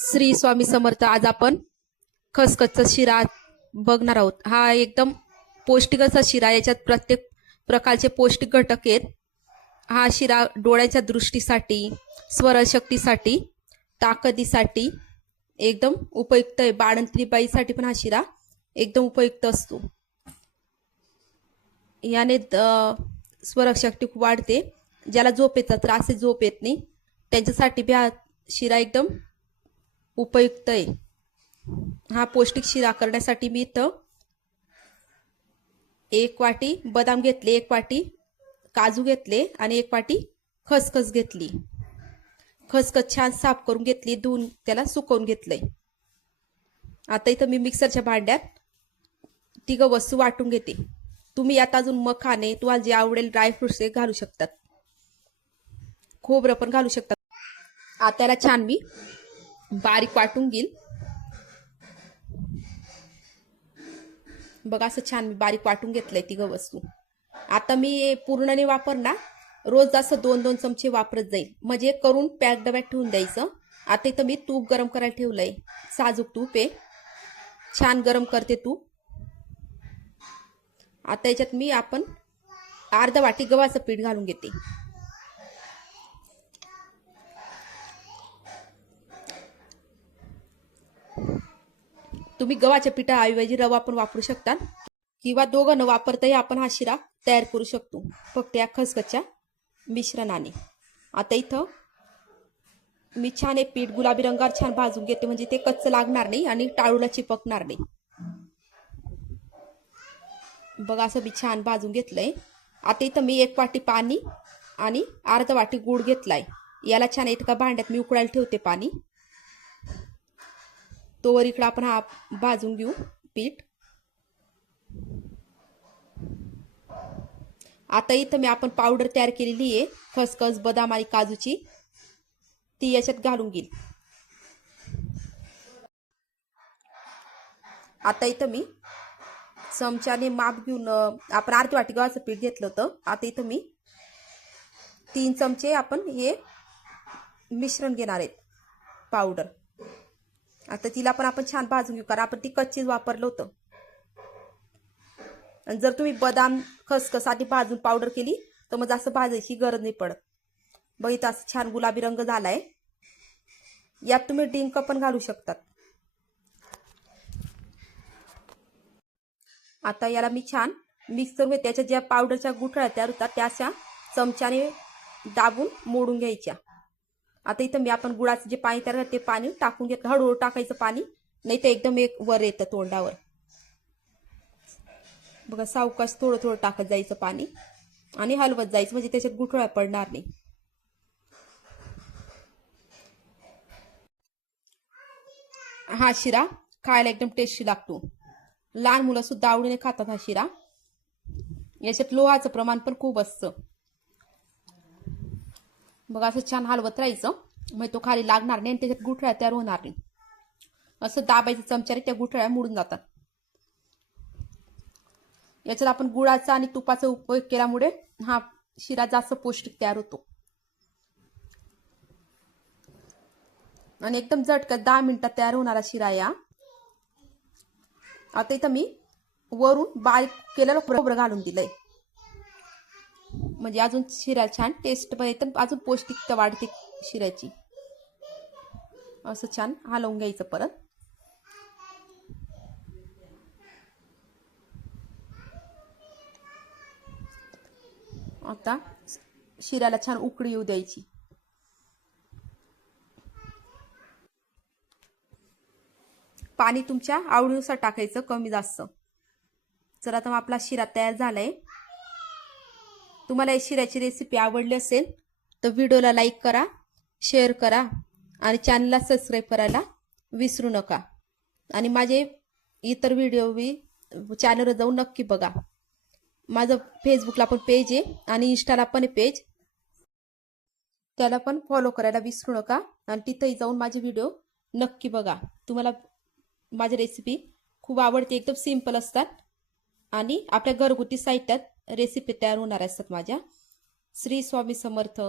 श्री स्वामी समर्थ. आज आपण खसखसचा शिरा बघणार आहोत. हा एकदम पौष्टिक असा शिरा. याच्यात प्रत्येक प्रकारचे पौष्टिक घटक आहेत. हा शिरा डोळ्याच्या दृष्टीसाठी, स्वरशक्तीसाठी, ताकदीसाठी एकदम उपयुक्त आहे. बाळंतली बाईसाठी पण हा शिरा एकदम उपयुक्त असतो. याने स्वरशक्ती खूप वाढते. ज्याला झोपेचा त्रास आहे, झोप येत नाही, त्यांच्यासाठी भी हा शिरा एकदम उपयुक्त आहे. हा पौष्टिक शिरा करण्यासाठी मी इथं 1 वाटी बदाम घेतले, 1 वाटी काजू घेतले आणि 1 वाटी खसखस घेतली. खसखस छान साफ करून घेतली, धुवून त्याला सुकवून घेतलंय. आता इथं मी मिक्सरच्या भांड्यात तिघ वस्तू वाटून घेते. तुम्ही यात अजून मखाने, तुम्हाला जे आवडेल ड्रायफ्रुट्स घालू शकतात, खोबरं पण घालू शकतात. आता त्याला छान मी बारीक वाटून घेईल. बघा असं छान मी बारीक वाटून घेतलंय तिघ वस्तू. आता मी पूर्ण नाही वापरणार, रोज असं 2-2 चमचे वापरत जाईल, म्हणजे करून पॅक डब्यात ठेवून द्यायचं. आता इथं मी तूप गरम करायला ठेवलंय. साजूक तूप आहे, छान गरम करते तूप. आता याच्यात मी आपण अर्धा वाटी गव्हाचं पीठ घालून घेते. तुम्ही गव्हाच्या पिठाऐवजी रवा पण वापरू शकता, किंवा दोघं न वापरताही आपण हा शिरा तयार करू शकतो, फक्त या खसखसच्या मिश्रणाने. आता इथं मी छान हे पीठ गुलाबी रंगावर छान भाजून घेते, म्हणजे ते कच्चं लागणार नाही आणि टाळूला चिपकणार नाही. बघा असं मी छान भाजून घेतलंय. आता इथं मी 1 वाटी पाणी आणि अर्धा वाटी गूळ घेतलाय. याला छान एका भांड्यात मी उकळायला ठेवते पाणी. तोवर इकडं आपण हा भाजून घेऊ पीठ. आता इथं मी आपण पावडर तयार केलेली आहे खसखस, बदाम आणि काजूची, ती याच्यात घालून घेईल. आता इथं मी चमच्याने माप घेऊन आपण अर्धी वाटी गव्हाचं पीठ घेतलं होतं. आता इथं मी 3 चमचे आपण हे मिश्रण घेणार आहेत, पावडर. आता तिला पण आपण छान भाजून घेऊ, कारण आपण ती कच्चीच वापरलं होतं. आणि जर तुम्ही बदाम खसखस आधी भाजून पावडर केली तर मग जास्त भाजायची गरज नाही पडत. बघ इथं असं छान गुलाबी रंग झालाय. यात तुम्ही डिंक पण घालू शकतात. आता याला मी छान मिक्स करून घेते. त्याच्या ज्या पावडरच्या गुठळ्या तयार होतात त्या अशा चमच्याने दाबून मोडून घ्यायच्या. आता इथं मी आपण गुळाचं जे पाणी तयार करते ते पाणी टाकून घेतलं. हळूहळू टाकायचं पाणी, नाही तर एकदम वर येतं तोंडावर. बघा सावकाश थोडं थोडं टाकत जायचं पाणी आणि हलवत जायचं, म्हणजे त्याच्यात गुठळ्या पडणार नाही. हा शिरा खायला एकदम टेस्टी लागतो. लहान मुलं सुद्धा आवडीने खातात हा शिरा. याच्यात लोहाचं प्रमाण पण खूप असतं. बघा असं छान हलवत राहायचं, म्हणजे तो खाली लागणार नाही आणि त्याच्यात गुठळ्या तयार होणार नाही. असं दाबायचं चमच्याने, त्या गुठळ्या मोडून जातात. याच्यात आपण गुळाचा आणि तुपाचा उपयोग केल्यामुळे हा शिरा जास्त पौष्टिक तयार होतो आणि एकदम झटक्यात 10 मिनिटात तयार होणारा शिरा या. आता इथं मी वरून बारीक केलेलं खोबरं घालून दिलंय, म्हणजे अजून शिरा छान टेस्ट पण येतं, अजून पौष्टिकता वाढते शिऱ्याची. असं छान हलवून घ्यायचं परत. आता शिऱ्याला छान उकळी येऊ द्यायची. पाणी तुमच्या आवडीनुसार टाकायचं, कमी जास्त. चला आता आपला शिरा तयार झालाय. तुम्हाला या शिऱ्याची रेसिपी आवडली असेल तर व्हिडिओला लाईक करा, शेअर करा आणि चॅनलला सबस्क्राईब करायला विसरू नका. आणि माझे इतर व्हिडिओ चॅनलवर जाऊन नक्की बघा. माझं फेसबुकला पण पेज आहे आणि इंस्टाला पण पेज, त्याला पण फॉलो करायला विसरू नका. आणि तिथेही जाऊन माझे व्हिडिओ नक्की बघा. तुम्हाला माझी रेसिपी खूप आवडते, एकदम सिंपल असतात आणि आपल्या घरगुती साहित्यात रेसिपी तयार होणार असतात माझ्या. श्री स्वामी समर्थ.